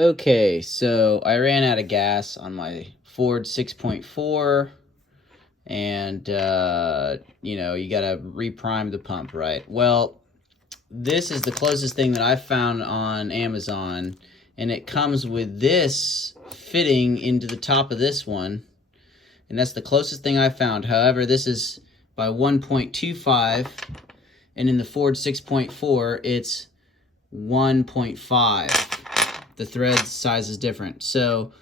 Okay, so I ran out of gas on my Ford 6.4, and you gotta reprime the pump, right? Well, this is the closest thing that I found on Amazon, and it comes with this fitting into the top of this one, and that's the closest thing I found. However, this is by 1.25, and in the Ford 6.4, it's 1.5. The thread size is different. So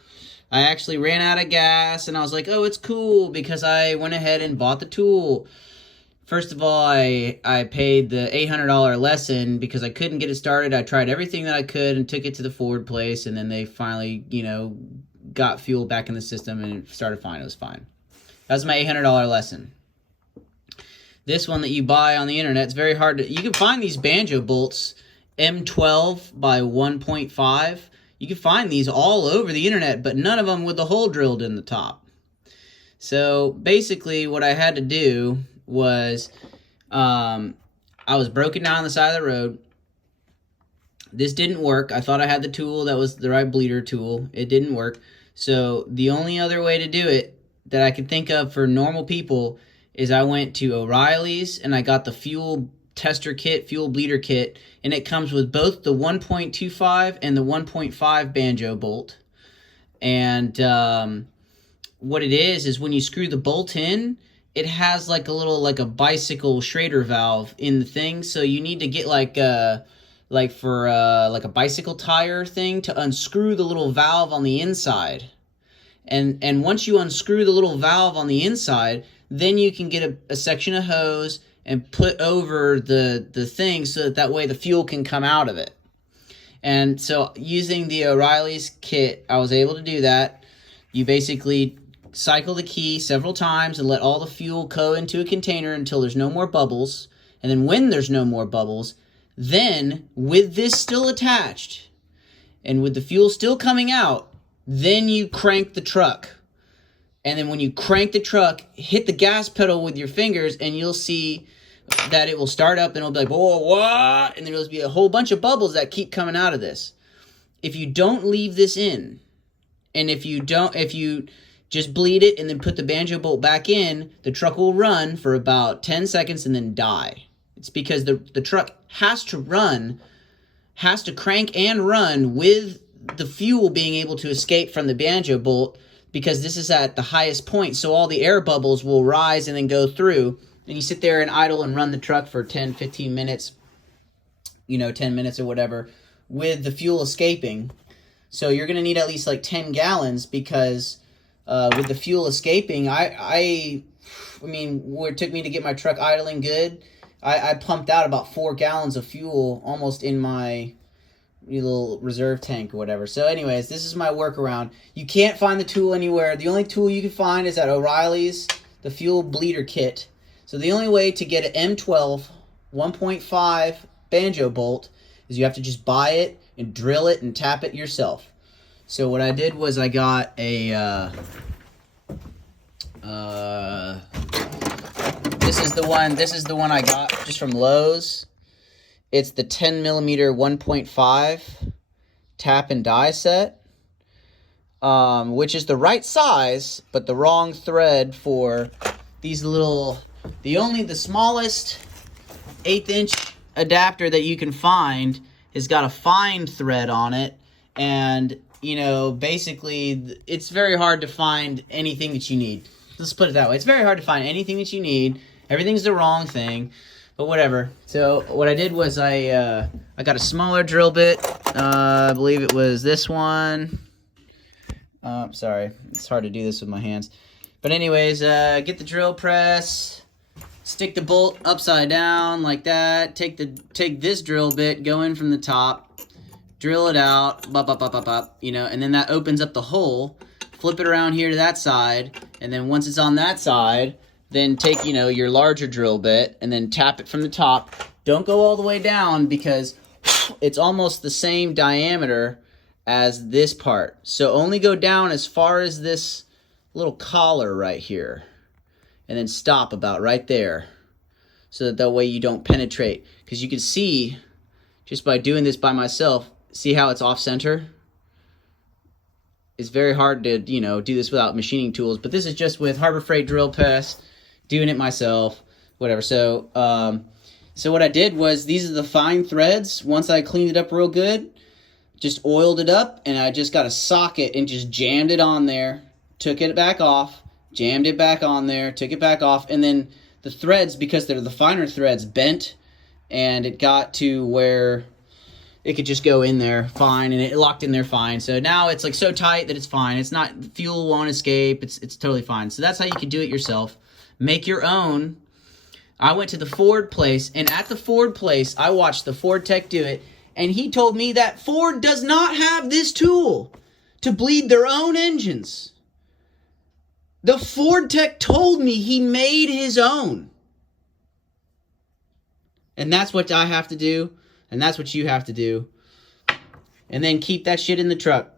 I actually ran out of gas, and I was like, oh, it's cool, because I went ahead and bought the tool. First of all, I paid the $800 lesson because I couldn't get it started. I tried everything that I could and took it to the Ford place, and then they finally, got fuel back in the system, and it started fine. It was fine. That was my $800 lesson. This one that you buy on the internet, it's very hard to... You can find these banjo bolts, M12 by 1.5. You can find these all over the internet, but none of them with the hole drilled in the top. So basically what I had to do was, I was broken down on the side of the road. This didn't work. I thought I had the tool that was the right bleeder tool. It didn't work. So the only other way to do it that I could think of for normal people is I went to O'Reilly's and I got the fuel tester kit, fuel bleeder kit, and it comes with both the 1.25 and the 1.5 banjo bolt. And what it is when you screw the bolt in, it has like a bicycle Schrader valve in the thing. So you need to get like a bicycle tire thing to unscrew the little valve on the inside. And once you unscrew the little valve on the inside, then you can get a section of hose and put over the thing so that way the fuel can come out of it. And so using the O'Reilly's kit, I was able to do that. You basically cycle the key several times and let all the fuel go into a container until there's no more bubbles. And then when there's no more bubbles, then with this still attached and with the fuel still coming out, then you crank the truck. And then when you crank the truck, hit the gas pedal with your fingers, and you'll see that it will start up, and it'll be like, whoa, what? And there'll be a whole bunch of bubbles that keep coming out of this. If you don't leave this in, and if you just bleed it and then put the banjo bolt back in, the truck will run for about 10 seconds and then die. It's because the truck has to crank and run with the fuel being able to escape from the banjo bolt, because this is at the highest point, so all the air bubbles will rise and then go through, and you sit there and idle and run the truck for 10, 15 minutes, 10 minutes or whatever, with the fuel escaping. So you're going to need at least like 10 gallons, because with the fuel escaping, I mean, where it took me to get my truck idling good, I pumped out about 4 gallons of fuel almost in my little reserve tank or whatever. So anyways, this is my workaround. You can't find the tool anywhere. The only tool you can find is at O'Reilly's, the fuel bleeder kit. So the only way to get an M12 1.5 banjo bolt is you have to just buy it and drill it and tap it yourself. So what I did was I got a this is the one I got just from Lowe's. It's the 10 millimeter 1.5 tap and die set, which is the right size, but the wrong thread for these little, the smallest 1/8 inch adapter that you can find has got a fine thread on it. And, basically it's very hard to find anything that you need. Let's put it that way. It's very hard to find anything that you need. Everything's the wrong thing. But whatever. So what I did was I got a smaller drill bit. I believe it was this one. Sorry, it's hard to do this with my hands. But anyways, get the drill press, stick the bolt upside down like that. Take this drill bit, go in from the top, drill it out, and then that opens up the hole. Flip it around here to that side, and then once it's on that side, then take, your larger drill bit and then tap it from the top. Don't go all the way down, because it's almost the same diameter as this part. So only go down as far as this little collar right here, and then stop about right there, so that way you don't penetrate. Because you can see, just by doing this by myself, see how it's off center? it's very hard to, you know, do this without machining tools. But this is just with Harbor Freight drill press, doing it myself, whatever. So, so what I did was, these are the fine threads. Once I cleaned it up real good, just oiled it up, and I just got a socket and just jammed it on there, took it back off, jammed it back on there, took it back off, and then the threads, because they're the finer threads, bent, and it got to where it could just go in there fine, and it locked in there fine. So now it's like so tight that it's fine. It's not, fuel won't escape. It's totally fine. So that's how you can do it yourself. Make your own. I went to the Ford place, and at the Ford place, I watched the Ford tech do it, and he told me that Ford does not have this tool to bleed their own engines. The Ford tech told me he made his own. And that's what I have to do, and that's what you have to do. And then keep that shit in the truck.